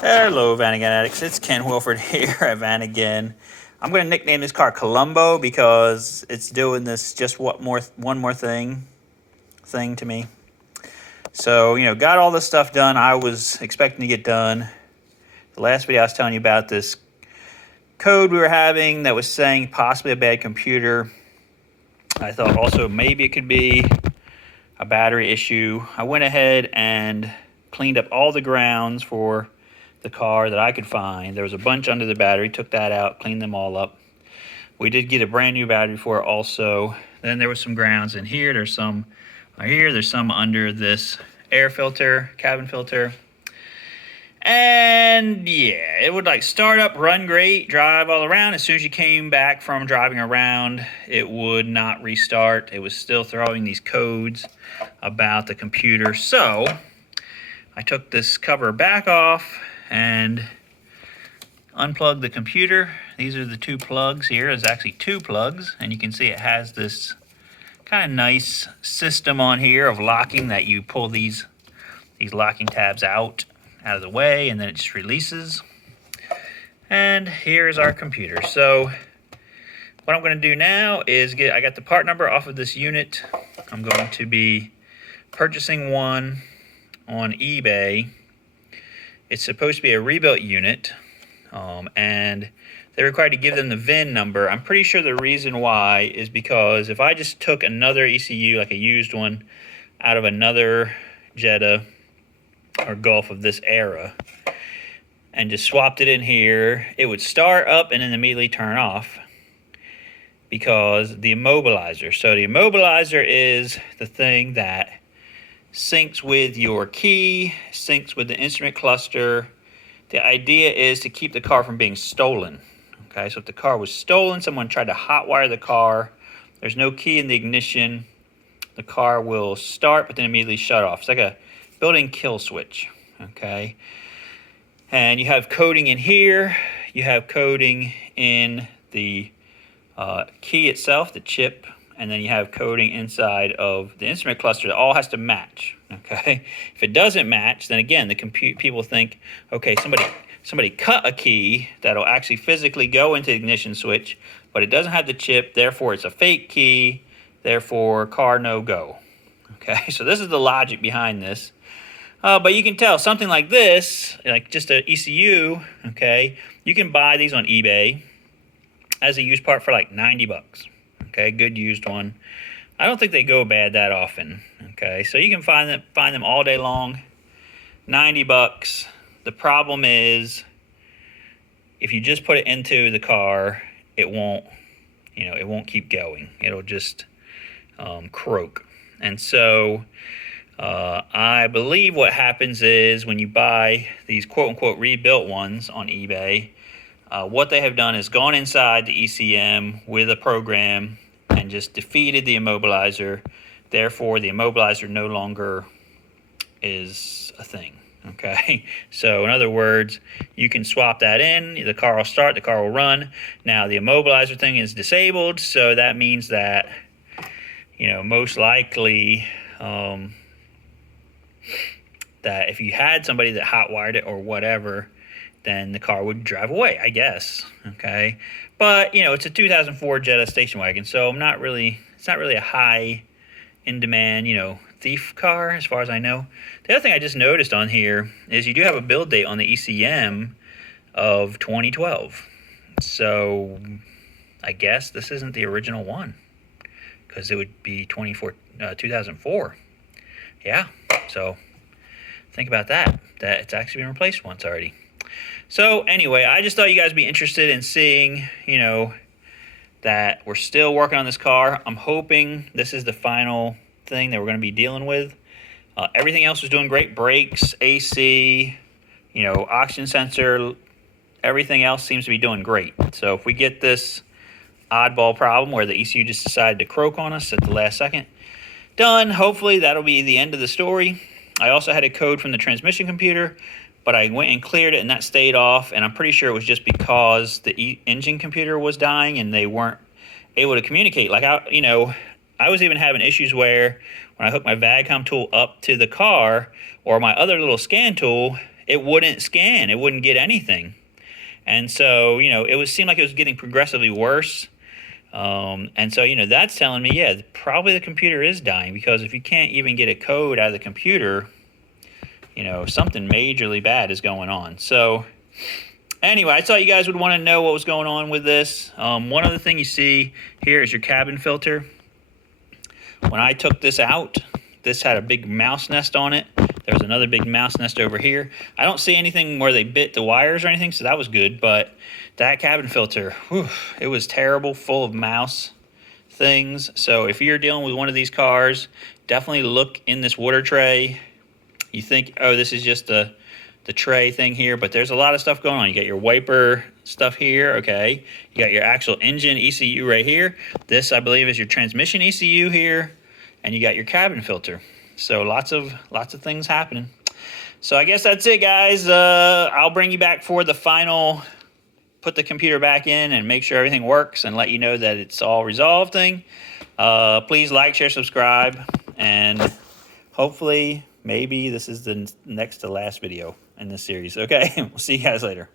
Hello, Vanagon addicts. It's Ken Wilford here at Vanagon. I'm going to nickname this car Columbo because it's doing this just one more thing to me. So, got all this stuff done I was expecting to get done. The last video I was telling you about this code we were having that was saying possibly a bad computer. I thought also maybe it could be a battery issue. I went ahead and cleaned up all the grounds for the car that I could find. There was a bunch under the battery, took that out, cleaned them all up. We did get a brand new battery for it also. Then there was some grounds in here. There's some here, there's some under this air filter, cabin filter. And yeah, it would like start up, run great, drive all around. As soon as you came back from driving around, it would not restart. It was still throwing these codes about the computer. So I took this cover back off and unplug the computer. These are the two plugs here. There's actually two plugs, and you can see it has this kind of nice system on here of locking that you pull these locking tabs out of the way, and then it just releases. And here's our computer. So what I'm going to do now is I got the part number off of this unit. I'm going to be purchasing one on eBay. It's supposed to be a rebuilt unit, and they're required to give them the VIN number. I'm pretty sure the reason why is because if I just took another ECU, like a used one, out of another Jetta or Golf of this era, and just swapped it in here, it would start up and then immediately turn off because the immobilizer. So the immobilizer is the thing that syncs with your key, syncs with the instrument cluster. The idea is to keep the car from being stolen. Okay, so if the car was stolen, someone tried to hotwire the car, there's no key in the ignition, the car will start but then immediately shut off. It's like a built-in kill switch. Okay, and you have coding in here, you have coding in the key itself, the chip, and then you have coding inside of the instrument cluster that all has to match. Okay, if it doesn't match, then again the people think, okay, somebody cut a key that'll actually physically go into the ignition switch, but it doesn't have the chip, therefore it's a fake key, therefore car no go. Okay, so this is the logic behind this. But you can tell something like this, like just an ECU, okay, you can buy these on eBay as a used part for like 90 bucks. Okay, good used one. I don't think they go bad that often. Okay, so you can find them all day long. 90 bucks. The problem is if you just put it into the car, it won't keep going. It'll just croak. And so I believe what happens is when you buy these quote-unquote rebuilt ones on eBay, what they have done is gone inside the ECM with a program and just defeated the immobilizer. Therefore, the immobilizer no longer is a thing. Okay, so in other words, you can swap that in, the car will start, the car will run. Now the immobilizer thing is disabled, so that means that, most likely that if you had somebody that hotwired it or whatever, then the car would drive away, I guess. Okay, but it's a 2004 Jetta station wagon, so it's not really a high in demand, thief car as far as I know. The other thing I just noticed on here is you do have a build date on the ECM of 2012. So I guess this isn't the original one because it would be 2004. Yeah, so think about that it's actually been replaced once already. So anyway, I just thought you guys would be interested in seeing, that we're still working on this car. I'm hoping this is the final thing that we're going to be dealing with. Everything else was doing great. Brakes, AC, oxygen sensor, everything else seems to be doing great. So if we get this oddball problem where the ECU just decided to croak on us at the last second, done. Hopefully that'll be the end of the story. I also had a code from the transmission computer, but I went and cleared it and that stayed off, and I'm pretty sure it was just because the engine computer was dying and they weren't able to communicate. Like I was even having issues where when I hooked my VAGCOM tool up to the car or my other little scan tool, it wouldn't scan. It wouldn't get anything. And so, you know, seemed like it was getting progressively worse. And so, you know, that's telling me, yeah, probably the computer is dying, because if you can't even get a code out of the computer, you know, something majorly bad is going on. So anyway, I thought you guys would want to know what was going on with this. One other thing you see here is your cabin filter. When I took this out, this had a big mouse nest on it. There's another big mouse nest over here. I don't see anything where they bit the wires or anything, so that was good. But that cabin filter, whew, it was terrible, full of mouse things. So if you're dealing with one of these cars, definitely look in this water tray. You think, oh, this is just the tray thing here, but there's a lot of stuff going on. You got your wiper stuff here, okay. You got your actual engine ECU right here. This, I believe, is your transmission ECU here, and you got your cabin filter. So lots of things happening. So I guess that's it, guys. I'll bring you back for the final, put the computer back in and make sure everything works and let you know that it's all resolved thing. Please like, share, subscribe, and hopefully maybe this is the next to last video in this series. Okay, we'll see you guys later.